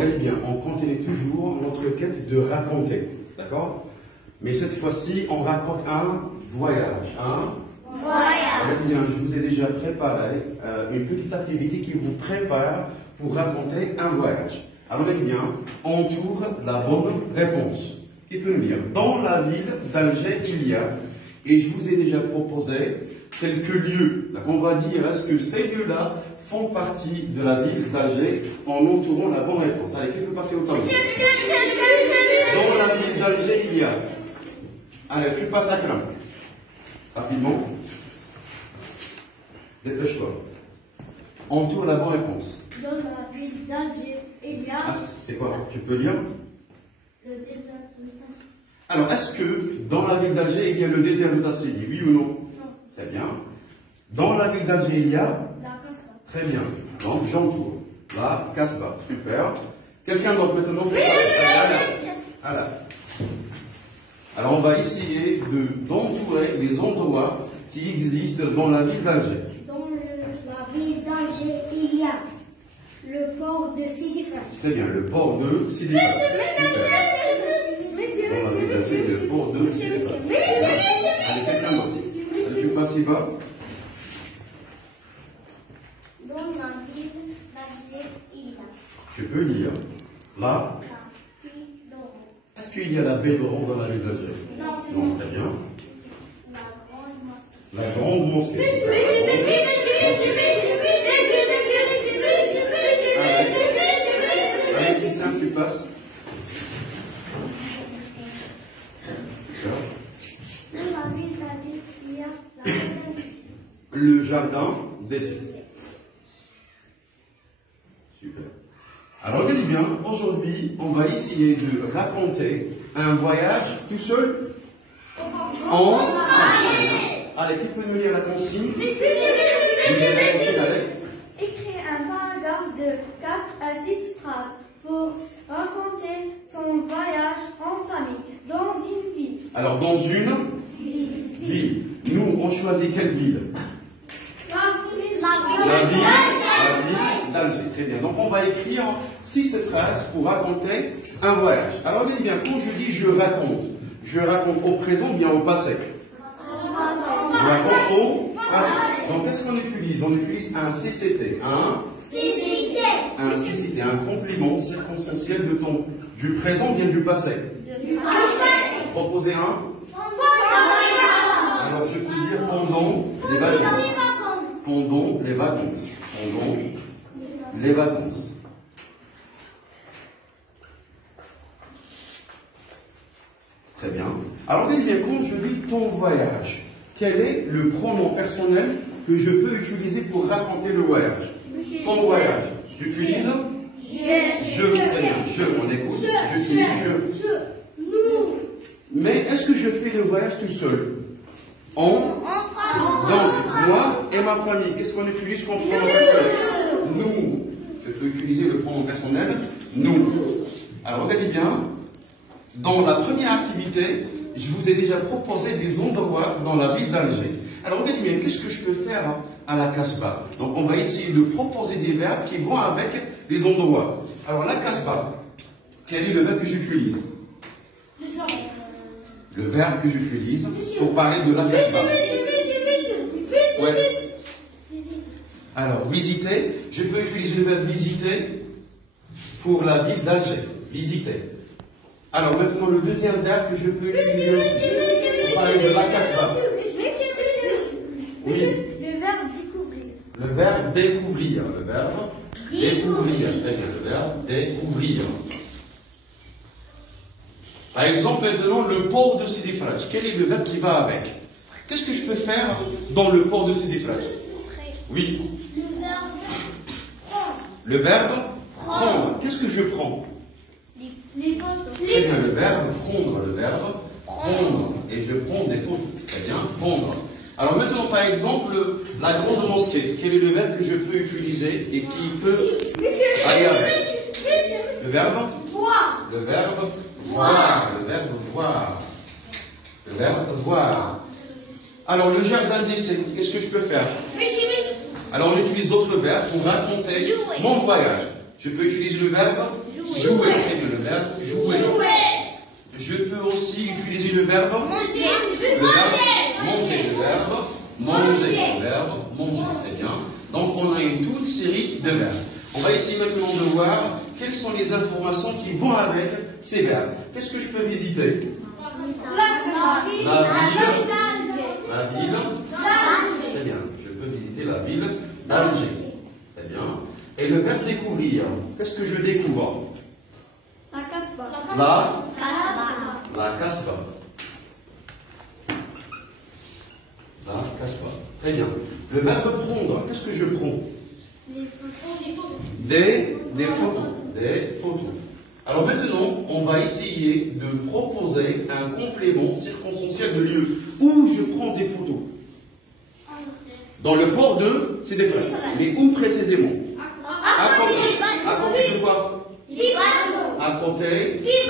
regardez bien, on continue toujours notre quête de raconter, d'accord? Mais cette fois-ci, on raconte un voyage. Regardez bien, je vous ai déjà préparé une petite activité qui vous prépare pour raconter un voyage. Alors regardez bien, entoure la bonne réponse. Qui peut nous dire? Dans la ville d'Alger, il y a, et je vous ai déjà proposé quelques lieux. Donc on va dire, est-ce que ces lieux-là font partie de la ville d'Alger en entourant la bonne réponse? Allez, qui peut passer au tableau? Dans la ville d'Alger, il y a. Allez, tu passes à Kram. Rapidement. Dépêche-toi. Entoure la bonne réponse. Dans la ville d'Alger, il y a. Ah, c'est quoi? Tu peux lire? Le désert de Tassili. Alors, est-ce que dans la ville d'Alger, il y a le désert de Tassili? Oui ou non? Non. Très bien. Dans la ville d'Alger, il y a? La Casbah. Très bien. Donc, j'entoure. La Casbah. Super. Quelqu'un d'autre maintenant? Oui. Voilà. Alors, on va essayer d'entourer les endroits qui existent dans la ville d'Alger. Dans la ville d'Alger, il y a le port de Sidi Fraj. Très bien. Le port de Sidi Fraj. Dans la ville d'Alger, le port de Sidi Fraj. Allez, quelqu'un d'autre. Allez, tu passes ici-bas. Dans la ville d'Alger, il y a Tu peux lire. Là. la ville d'Oran. Est-ce qu'il y a la baie d'Oran dans la ville d'Alger? Non, très bien. La grande mosquée. La grande mosquée. Allez, Christian, tu passes. Dans la ville d'Alger, il y a la jardin d'essai. Le jardin d'essai. Super. Alors, regardez bien, aujourd'hui, on va essayer de raconter un voyage tout seul en famille. Allez, qui peut nous lire la consigne? Allez. Écris un paragraphe de 4 à 6 phrases pour raconter ton voyage en famille dans une ville. Alors, dans une ville. Nous, on choisit quelle ville? La ville d'Alger. Très bien. Donc, on va écrire 6 phrases pour raconter un voyage. Alors, regardez bien, quand je dis je raconte au présent ou bien au passé? Je raconte au passé. Donc, qu'est-ce qu'on utilise? On utilise un CCT. Un CCT, un complément circonstanciel de temps. Du présent ou bien du passé? Proposez un. Alors, je peux dire pendant les vacances. Pendant les vacances. Pendant les vacances. Très bien. Alors, regardez bien, quand je dis ton voyage, quel est le pronom personnel que je peux utiliser pour raconter le voyage? Ton voyage. J'utilise je. Très bien. Je, on écoute. J'utilise je. Nous. Mais est-ce que je fais le voyage tout seul? Donc, moi et ma famille, qu'est-ce qu'on utilise comme pronom personnel? Nous. Je peux utiliser le pronom personnel nous. Alors, regardez bien. Dans la première activité, je vous ai déjà proposé des endroits dans la ville d'Alger. Alors, regardez bien, qu'est-ce que je peux faire à la Casbah? Donc, on va essayer de proposer des verbes qui vont avec les endroits. Alors, la Casbah, quel est le verbe que j'utilise? Le verbe que j'utilise pour parler de la Casbah. Ouais. Alors, visiter, je peux utiliser le verbe visiter pour la ville d'Alger. Visiter. Alors, maintenant, le deuxième verbe que je peux utiliser pour parler de la Casbah. Oui. Le verbe découvrir. Le verbe découvrir. Le verbe découvrir. Très bien, le verbe découvrir. Par exemple, maintenant, le port de Sidi Fraj. Quel est le verbe qui va avec? Qu'est-ce que je peux faire dans le port de Sidi Fraj? Oui. Le verbe prendre. Qu'est-ce que je prends? Les photos. Très bien, le verbe prendre. Le verbe prendre. Et je prends des photos. Très bien, prendre. Alors maintenant, par exemple, la grande mosquée. Quel est le verbe que je peux utiliser et qui peut aller avec? Le verbe Voir. Le verbe voir. Le verbe voir. Le verbe voir. Alors, le jardin d'essai, qu'est-ce que je peux faire? Alors, on utilise d'autres verbes pour raconter mon voyage. Je peux utiliser le verbe Jouer. Très bien, le verbe jouer. Je peux aussi utiliser le verbe manger. Manger, le verbe manger. Le verbe manger. Très bien. Donc, on a une toute série de verbes. On va essayer maintenant de voir quelles sont les informations qui vont avec ces verbes. Qu'est-ce que je peux visiter? La ville. Très bien. Je peux visiter la ville d'Alger. Très bien. Et le verbe découvrir. Qu'est-ce que je découvre? La Casbah. La Casbah. La Casbah. Très bien. Le verbe prendre. Qu'est-ce que je prends? Des photos. Des photos. Alors maintenant, on va essayer de proposer un complément circonstanciel de lieu. Où je prends des photos? Dans le port de, c'est des phrases. Mais où précisément? À côté de quoi? À côté des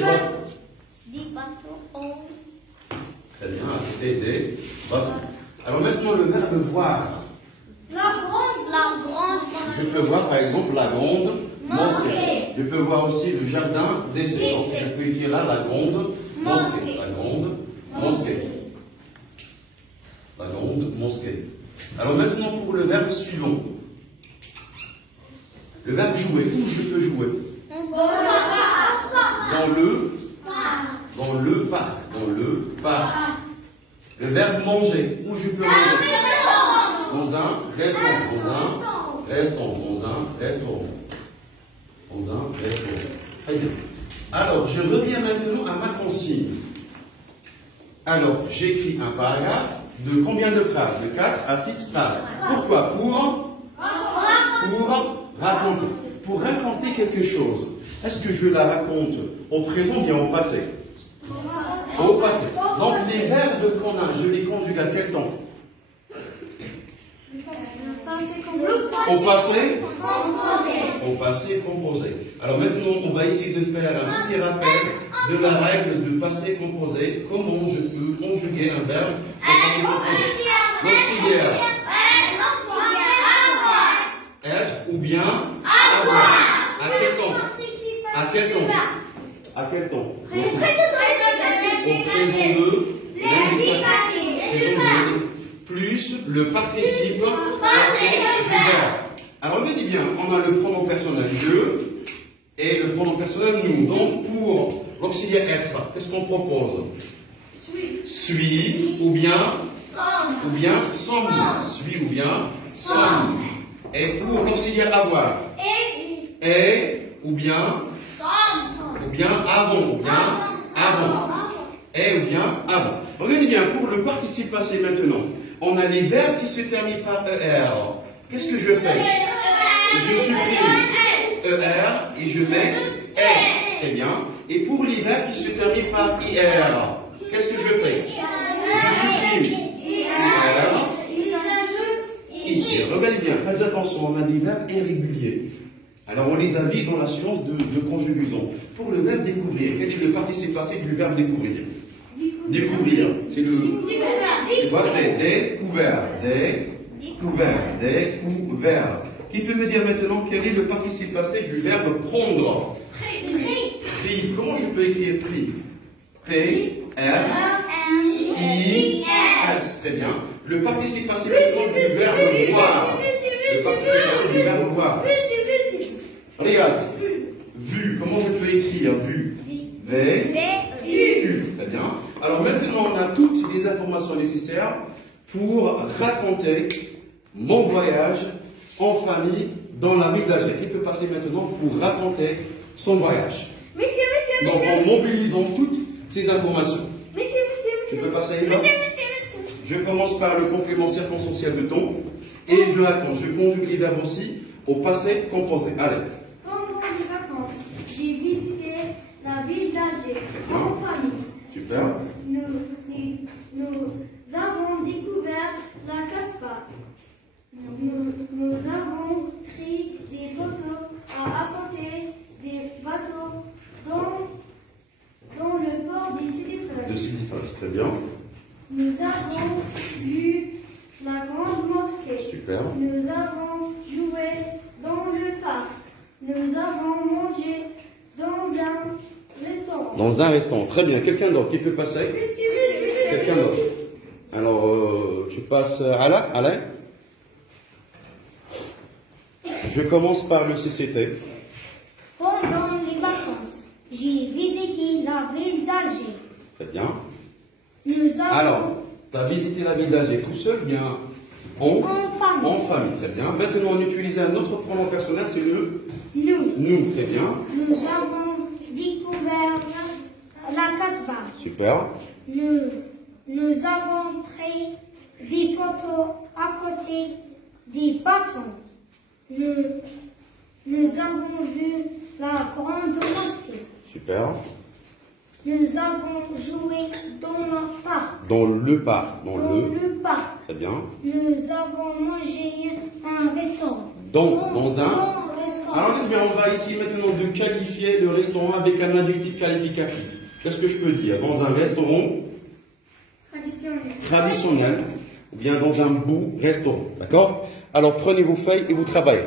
bateaux. Très bien, à côté des bateaux. Alors maintenant, le verbe voir. Je peux voir par exemple la grande mosquée. Je peux voir aussi le jardin des séjours. Je peux écrire là la grande mosquée. La grande mosquée. La grande mosquée. Alors maintenant pour le verbe suivant. Le verbe jouer. Où je peux jouer? Dans le parc. Le verbe manger. Où je peux manger? Dans un restaurant. Très bien. Alors, je reviens maintenant à ma consigne. Alors, j'écris un paragraphe de combien de phrases? De 4 à 6 phrases. Pourquoi? Pour raconter. Pour raconter quelque chose. Est-ce que je la raconte au présent ou bien au passé? Au passé. Donc, les verbes qu'on a, je les conjugue à quel temps? Au passé composé. Alors maintenant, on va essayer de faire un petit rappel de la règle de passé composé. Comment je peux conjuguer un verbe au passé composé? L'auxiliaire. Être ou bien avoir. À quel temps? Au présent de l'indicatif. Plus le participe passé du verbe. Alors regardez bien, on a le pronom personnel je et le pronom personnel nous. Donc pour l'auxiliaire être, qu'est-ce qu'on propose? Suis ou bien semble. Suis ou bien semble. Et pour l'auxiliaire avoir, est ou bien avant. Est ou bien avant. Regardez bien, pour le participe passé maintenant, on a les verbes qui se terminent par ER. Qu'est-ce que je fais? Je supprime ER et je mets R. Très bien. Et pour les verbes qui se terminent par IR, qu'est-ce que je fais? Je supprime IR. I. Regardez bien, faites attention, on a des verbes irréguliers. Alors on les a vus dans la science de conjugaison. Pour le verbe découvrir, quel est le participe passé du verbe découvrir? Découvrir, c'est le... C'est quoi? C'est découvert. Découvert. Qui peut me dire maintenant quel est le participe passé du verbe prendre? Pris. Comment je peux écrire pris? P-R-I-S. Très bien. Le participe passé du verbe voir. Le participe passé du verbe voir. Regarde. Vu. Comment je peux écrire vu? V-U. Très bien. Alors maintenant, on a toutes les informations nécessaires pour raconter mon voyage en famille dans la ville d'Alger. Qui peut passer maintenant pour raconter son voyage? Donc en mobilisant toutes ces informations. Tu peux passer là? Je commence par le complément circonstanciel de temps et je raconte. Je conjugue les verbes aussi au passé composé. Allez. Pendant les vacances, j'ai visité la ville d'Alger en famille. Super. Nous avons découvert la Casbah. Nous avons pris des photos à côté des bateaux dans le port des Sidi Frères. Très bien. Nous avons vu la grande mosquée. Super. Nous avons joué dans le parc. Nous avons mangé dans un restaurant. Dans un restaurant. Très bien. Quelqu'un d'autre qui peut passer? Quelqu'un d'autre. Alors, tu passes Alain? Alain? Je commence par le CCT. Pendant les vacances, j'ai visité la ville d'Alger. Très bien. Nous avons Alors, tu as visité la ville d'Alger tout seul, bien en famille. En famille, très bien. Maintenant, on utilise un autre pronom personnel, c'est le Nous. nous, très bien. Nous avons découvert la Casbah. Super. Nous avons pris des photos à côté des bâtons. Nous avons vu la grande mosquée. Super. Nous avons joué dans le parc. Dans le parc. Dans le parc. Très bien. Nous avons mangé un restaurant. Dans un. Dans le restaurant. Alors, très bien, on va ici maintenant de qualifier le restaurant avec un adjectif qualificatif. Qu'est-ce que je peux dire? Dans un restaurant traditionnel ou bien dans un beau restaurant. D'accord? Alors, prenez vos feuilles et vous travaillez.